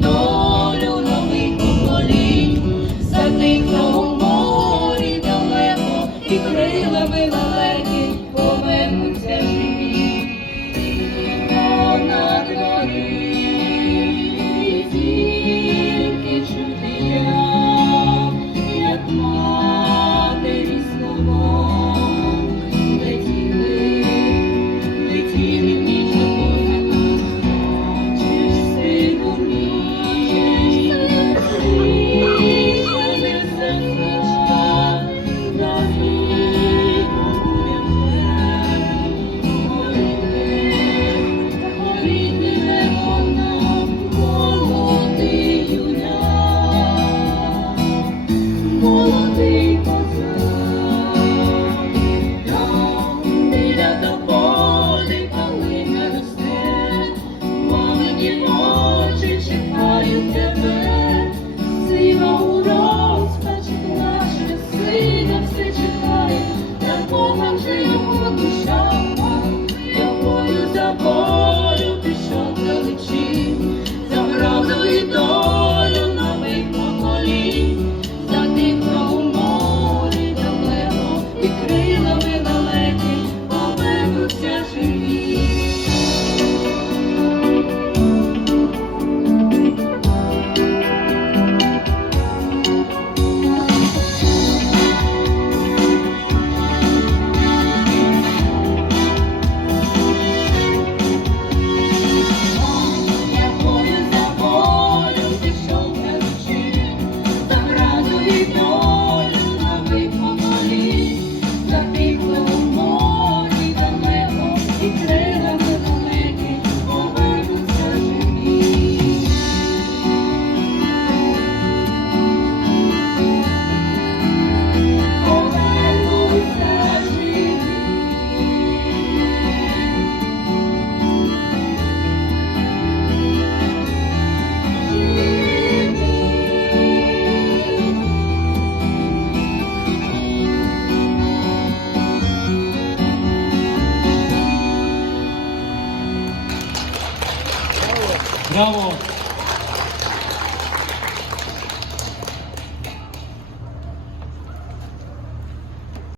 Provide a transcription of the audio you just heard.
bendito. Vamos!